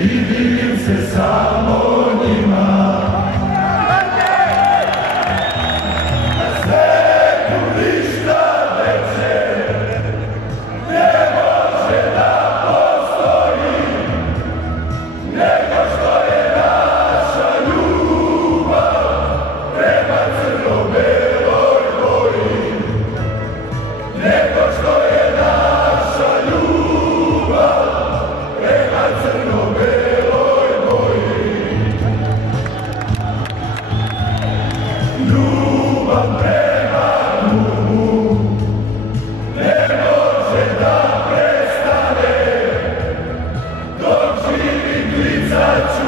i divim se samo njima. Na svetu ništa veće ne može da postoji nego što je naša ljubav prema crno-beloj boji. Nego što je naša ljubav prema crno-beloj boji. Ljubav prema klubu ne može da prestane dok živi klicat